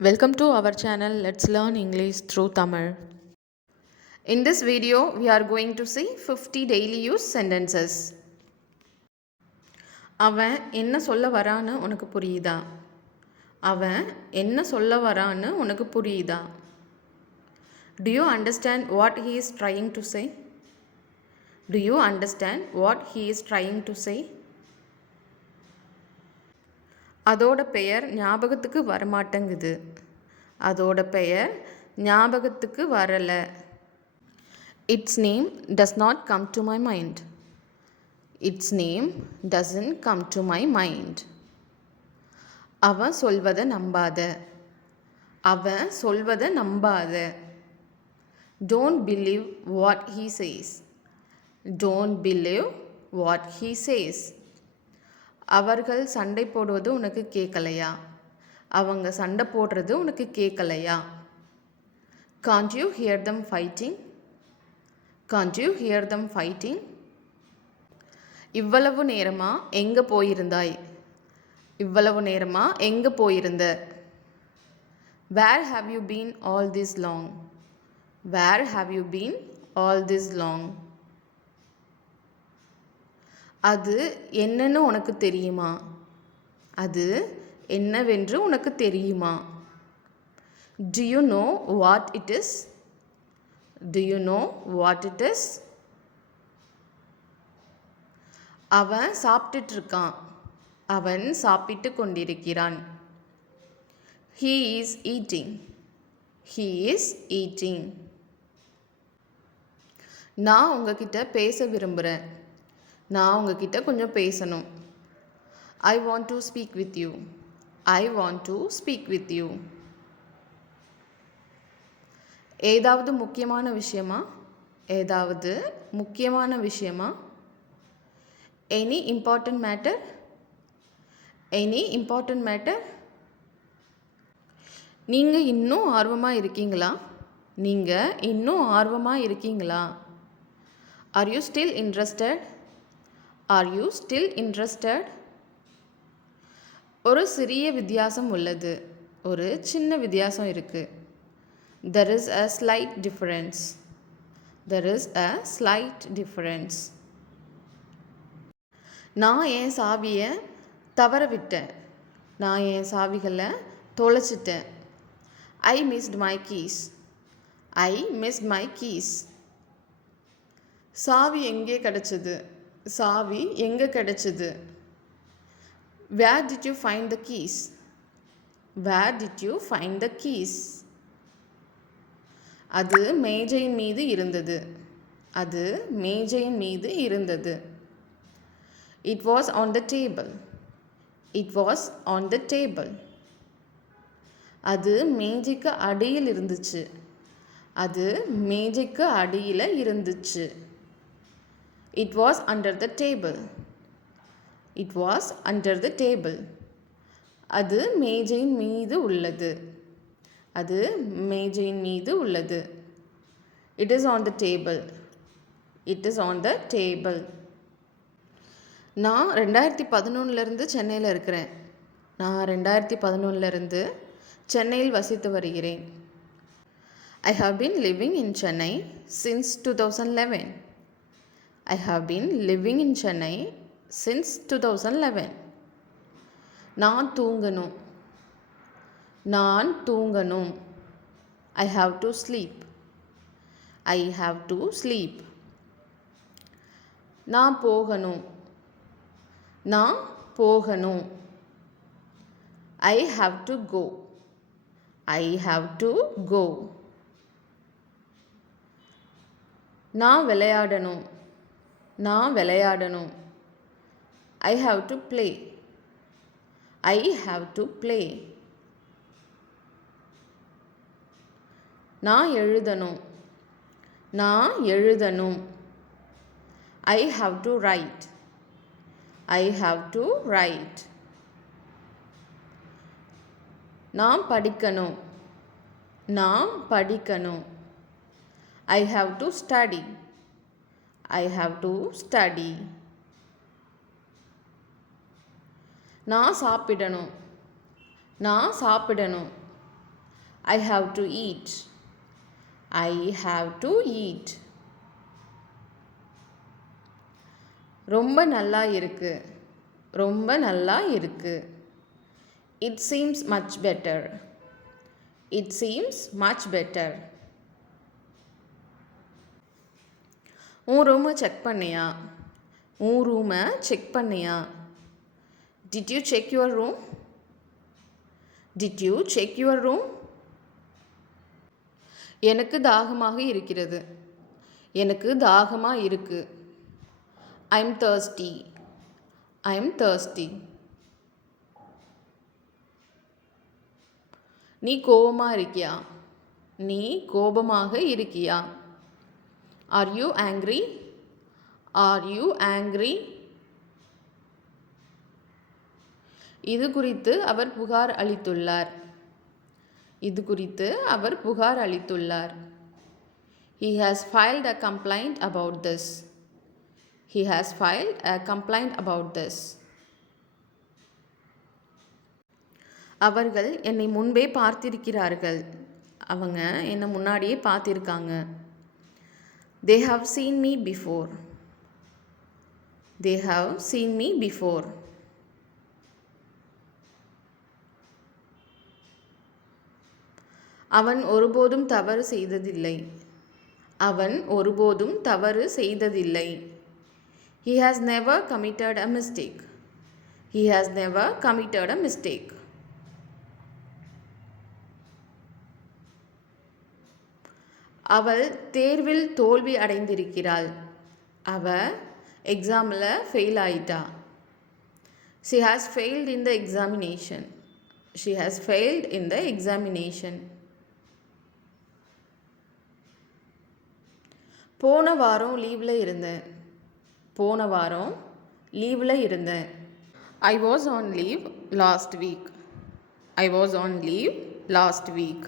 Welcome to our channel. Let's learn English through Tamil. In this video, we are going to see 50 daily use sentences. அவன் என்ன சொல்ல வரான்னு உனக்கு புரியுதா? அவன் என்ன சொல்ல வரான்னு உனக்கு புரியுதா? Do you understand what he is trying to say? Do you understand what he is trying to say? அதோட பெயர் ஞாபகத்துக்கு வரமாட்டேங்குது. அதோட பெயர் ஞாபகத்துக்கு வரல. Its name does not come to my mind. Its name doesn't come to my mind. அவன் சொல்வதை நம்பாத. அவன் சொல்வதை நம்பாத. Don't believe what he says. Don't believe what he says. அவர்கள் சண்டை போடுவது உனக்கு கேட்கலையா? அவங்க சண்டை போடுறது உனக்கு கேட்கலையா? Can't you hear them fighting? Can't you hear them fighting? இவ்வளவு நேரமா எங்கே போயிருந்தாய்? இவ்வளவு நேரமா எங்கே போயிருந்த? Where have you been all this long? Where have you been all this long? அது என்னன்னு உனக்கு தெரியுமா? அது என்னவென்று உனக்கு தெரியுமா? Do you know what it is? Do you know what it is? அவன் சாப்பிட்டுட்டு இருக்கான். அவன் சாப்பிட்டு கொண்டிருக்கிறான். He is eating. He is eating. நான் உங்ககிட்ட பேச விரும்புகிறேன். நான் உங்ககிட்ட கொஞ்சம் பேசணும். I want to speak with you. I want to speak with you. ஏதாவது முக்கியமான விஷயமா? ஏதாவது முக்கியமான விஷயமா? Any important matter? Any important matter? நீங்கள் இன்னும் ஆர்வமாக இருக்கீங்களா? நீங்கள் இன்னும் ஆர்வமாக இருக்கீங்களா? Are you still interested? Are you still interested? ஒரு சிறிய வித்தியாசம் உள்ளது. ஒரு சின்ன வித்தியாசம் இருக்கு. There is a slight difference. There is a slight difference. நான் என் சாவியை தவற விட்டேன். நான் என் சாவிகளை தொலைச்சிட்டேன். I missed my keys. I missed my keys. சாவி எங்கே கிடைச்சது? சாவி எங்கே கிடைச்சது? Where did you find the keys? Where did you find the keys? அது மேஜையின் மீது இருந்தது. அது மேஜையின் மீது இருந்தது. It was on the table. It was on the table. அது மேஜைக்கு அடியில் இருந்துச்சு. அது மேஜைக்கு அடியில் இருந்துச்சு. It was under the table. It was under the table. அது மேஜையின் மீது உள்ளது. அது மேஜையின் மீது உள்ளது. It is on the table. It is on the table. நான் 2011 சென்னையில் இருக்கிறேன். நான் 2011 சென்னையில் வசித்து வருகிறேன். I have been living in Chennai since 2011. I have been living in Chennai since 2011. நான் தூங்கணும். நான் தூங்கணும். I have to sleep. I have to sleep. நான் போகணும். நான் போகணும். I have to go. I have to go. நான் விளையாடணும். நான் விளையாடணும். I have to play. I have to play. நான் எழுதணும். நான் எழுதணும். I have to write. I have to write. நான் படிக்கணும். நான் படிக்கணும். I have to study. I have to study. நான் சாப்பிடணும். நான் சாப்பிடணும். I have to eat. I have to eat. ரொம்ப நல்லா இருக்கு. ரொம்ப நல்லா இருக்கு. It seems much better. It seems much better. உன் ரூமை செக் பண்ணியா? உன் ரூமை செக் பண்ணியா? Did you check your room? Did you check your room? எனக்கு தாகமாக இருக்கிறது. எனக்கு தாகமாக இருக்கு. I'm thirsty. I'm thirsty. நீ கோபமாக இருக்கியா? நீ கோபமாக இருக்கியா? Are you angry? Are you angry? இது குறித்து அவர் புகார் அளித்துள்ளார். இது குறித்து அவர் புகார் அளித்துள்ளார். He has filed a complaint about this. He has filed a complaint about this. அவர்கள் என்னை முன்பே பார்த்திருக்கிறார்கள். அவங்க என்னை முன்னாடியே பார்த்திருக்காங்க. They have seen me before. They have seen me before. அவன் ஒருபோதும் தவறு செய்ததில்லை. அவன் ஒருபோதும் தவறு செய்ததில்லை. He has never committed a mistake. He has never committed a mistake. அவள் தேர்வில் தோல்வி அடைந்திருக்கிறாள். அவ எக்ஸாமில் ஃபெயில் ஆயிட்டா. She has failed in the examination. She has failed in the examination. போன வாரம் லீவில் இருந்தேன். போன வாரம் லீவில் இருந்தேன். I was on leave last week. I was on leave last week.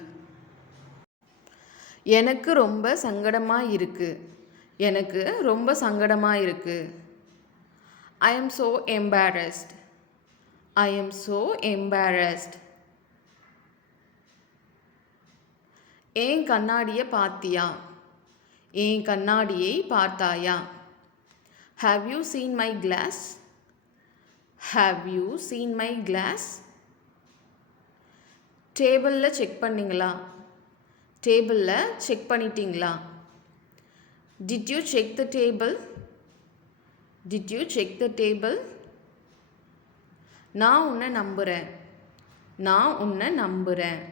எனக்கு ரொம்ப சங்கடமாக இருக்கு. எனக்கு ரொம்ப சங்கடமாக இருக்கு. I am so embarrassed. I am so embarrassed. ஏன் கண்ணாடியை பார்த்தியா? ஏன் கண்ணாடியை பார்த்தாயா? Have you seen my glass? Have you seen my glass? டேபிளில் செக் பண்ணிங்களா? டேபிளில் செக் பண்ணிட்டீங்களா? Did you check the table? Did you check the table? நான் உன்னை நம்புகிறேன். நான் உன்னை நம்புகிறேன்.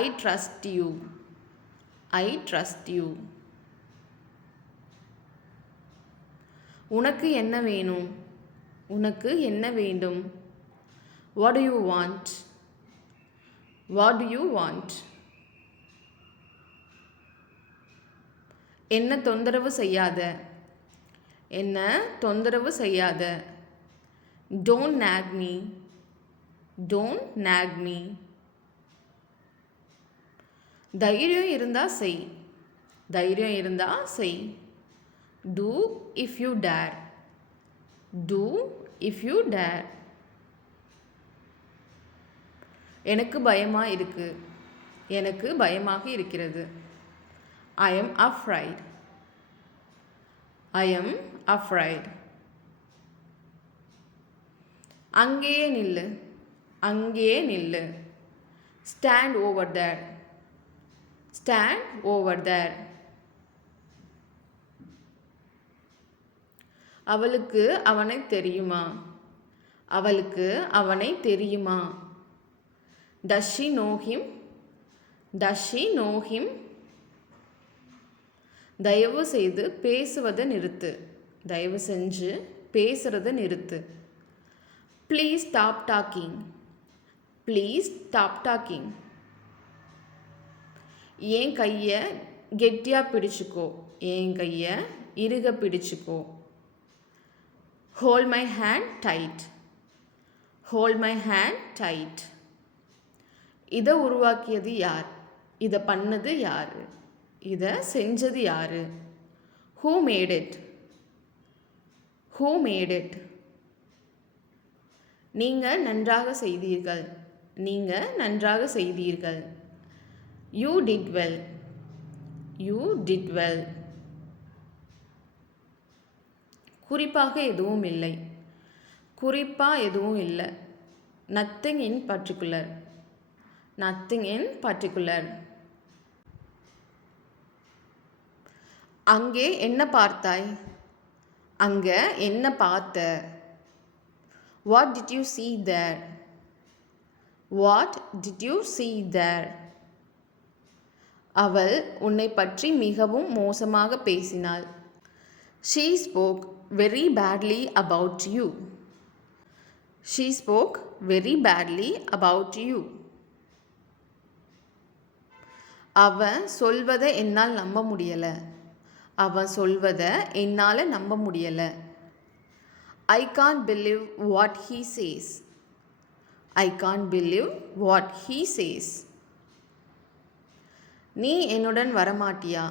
I trust you. I trust you. உனக்கு என்ன வேணும்? உனக்கு என்ன வேண்டும்? What do you want? What do you want? என்ன தொந்தரவு செய்யாத. என்ன தொந்தரவு செய்யாத. Don't nag me. Don't nag me. தைரியம் இருந்தா செய். தைரியம் இருந்தா செய். Do if you dare. Do if you dare. எனக்கு பயமாக இருக்கு. எனக்கு பயமாக இருக்கிறது. I am afraid. I am afraid. அங்கேயே நில்லு. அங்கேயே நில்லு. Stand over there. Stand over there. அவளுக்கு அவனை தெரியுமா? அவளுக்கு அவனை தெரியுமா? Does she know him? Does she know him? தயவு செய்து பேசுவதை நிறுத்து. தயவு செஞ்சு பேசுறதை நிறுத்து. Please stop talking. Please stop talking. என் கையை கெட்டியாக பிடிச்சிக்கோ. என் கையை இறுக பிடிச்சிக்கோ. Hold my hand tight. Hold my hand tight. இதை உருவாக்கியது யார்? இதை பண்ணது யார்? இதை செஞ்சது யார்? Who made it? Who made it? நீங்கள் நன்றாக செய்தீர்கள். நீங்கள் நன்றாக செய்தீர்கள். You did well. You did well. குறிப்பாக எதுவும் இல்லை. குறிப்பா எதுவும் இல்லை. Nothing in particular. Nothing in particular. அங்கே என்ன பார்த்தாய்? அங்க என்ன பார்த்த? What did you see there? What did you see there? அவள் உன்னை பற்றி மிகவும் மோசமாக பேசினாள். She spoke very badly about you. She spoke very badly about you. அவன் சொல்வதை என்னால் நம்ப முடியல. அவன் சொல்வதை என்னால் நம்ப முடியல. I can't believe what he says. I can't believe what he says. நீ என்னுடன் வரமாட்டியா?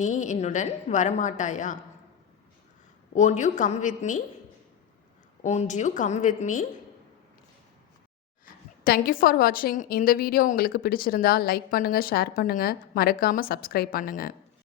நீ என்னுடன் வரமாட்டாயா? Won't you come with me? Won't you come with me? Thank you for வாட்சிங். இந்த வீடியோ உங்களுக்கு பிடிச்சிருந்தா லைக் பண்ணுங்கள், ஷேர் பண்ணுங்கள், மறக்காமல் சப்ஸ்கிரைப் பண்ணுங்கள்.